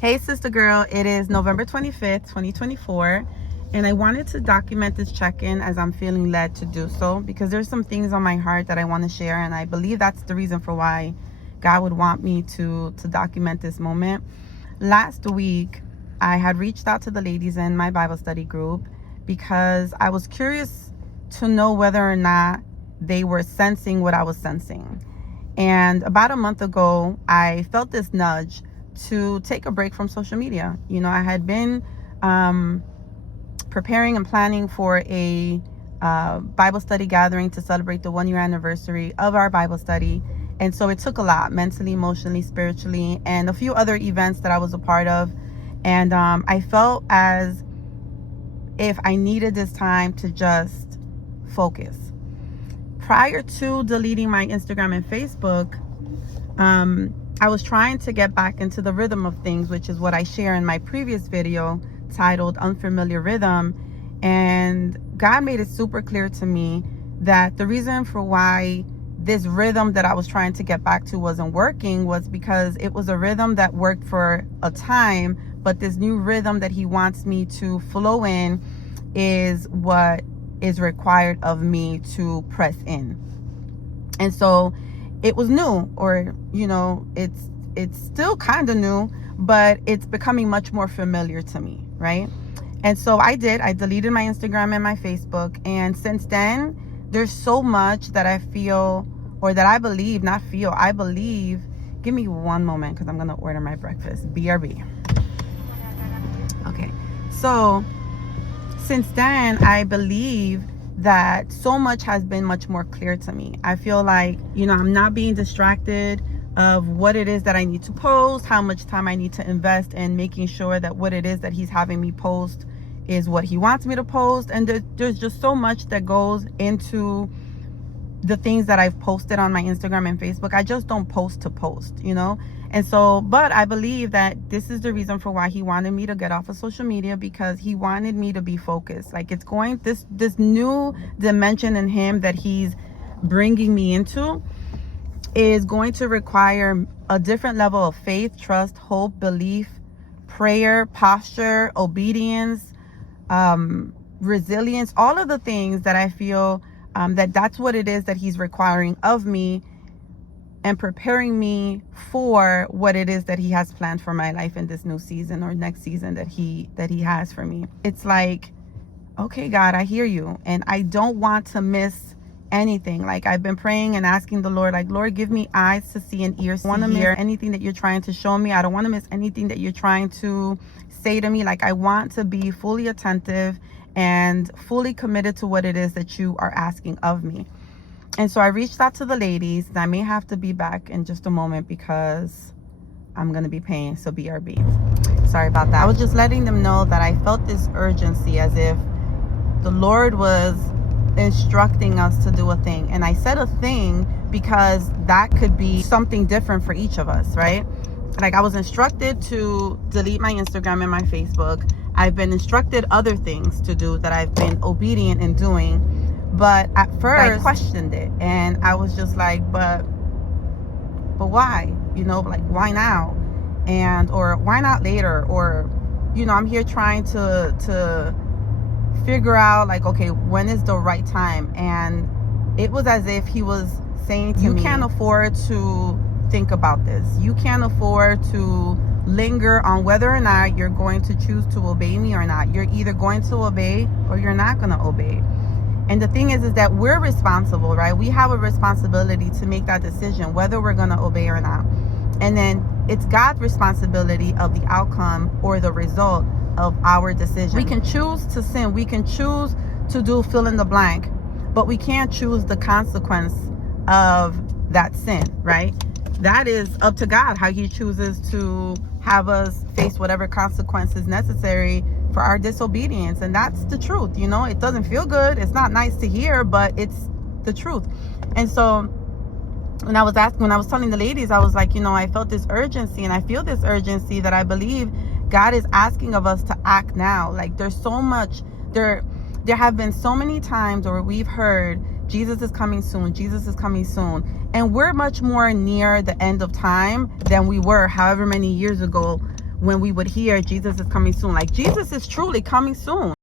Hey, sister girl, it is November 25th, 2024, and I wanted to document this check-in as I'm feeling led to do so because there's some things on my heart that I want to share, and I believe that's the reason for why God would want me to document this moment. Last week, I had reached out to the ladies in my Bible study group because I was curious to know whether or not they were sensing what I was sensing. And about a month ago, I felt this nudge to take a break from social media. You know, I had been preparing and planning for a Bible study gathering to celebrate the 1 year anniversary of our Bible study. And so it took a lot mentally, emotionally, spiritually, and a few other events that I was a part of. And I felt as if I needed this time to just focus. Prior to deleting my Instagram and Facebook, I was trying to get back into the rhythm of things, which is what I share in my previous video titled Unfamiliar Rhythm. And God made it super clear to me that the reason for why this rhythm that I was trying to get back to wasn't working was because it was a rhythm that worked for a time, but this new rhythm that he wants me to flow in is what is required of me to press in. And so it was new, or it's still kind of new, but it's becoming much more familiar to me, right? And so I deleted my Instagram and my Facebook, and since then there's so much that I feel, or that I believe, not feel, I believe. Give me one moment because I'm gonna order my breakfast. BRB. Okay, so since then I believe that so much has been much more clear to me. I feel like, I'm not being distracted of what it is that I need to post, how much time I need to invest in making sure that what it is that he's having me post is what he wants me to post. And there's just so much that goes into the things that I've posted on my Instagram and Facebook. I just don't post to post, And so, but I believe that this is the reason for why he wanted me to get off of social media, because he wanted me to be focused. Like, it's going, this new dimension in him that he's bringing me into is going to require a different level of faith, trust, hope, belief, prayer, posture, obedience, resilience, all of the things that I feel that's what it is that he's requiring of me and preparing me for what it is that he has planned for my life in this new season or next season that he has for me. It's like, okay, God, I hear you, and I don't want to miss anything. Like, I've been praying and asking the Lord, like, Lord, give me eyes to see and ears to hear anything that you're trying to show me. I don't want to miss anything that you're trying to say to me. Like, I want to be fully attentive and fully committed to what it is that you are asking of me. And so I reached out to the ladies, and I may have to be back in just a moment because I'm going to be paying. So BRB. Sorry about that. I was just letting them know that I felt this urgency, as if the Lord was instructing us to do a thing. And I said a thing because that could be something different for each of us, right? Like, I was instructed to delete my Instagram and my Facebook. I've been instructed other things to do that I've been obedient in doing. But at first I questioned it, and I was just like, but why? Like, why now? Or why not later? Or, I'm here trying to figure out, like, okay, when is the right time? And it was as if he was saying to me, you can't afford to think about this. You can't afford to linger on whether or not you're going to choose to obey me or not. You're either going to obey or you're not going to obey. And the thing is that we're responsible, right? We have a responsibility to make that decision whether we're going to obey or not. And then it's God's responsibility of the outcome or the result of our decision. We can choose to sin. We can choose to do fill in the blank, but we can't choose the consequence of that sin, right? That is up to God, how he chooses to have us face whatever consequences necessary for our disobedience. And that's the truth. It doesn't feel good. It's not nice to hear, but it's the truth. And so when I was telling the ladies, I was like, I felt this urgency, and I feel this urgency that I believe God is asking of us to act now. Like, there's so much, there have been so many times where we've heard Jesus is coming soon, Jesus is coming soon. And we're much more near the end of time than we were however many years ago when we would hear Jesus is coming soon. Like, Jesus is truly coming soon.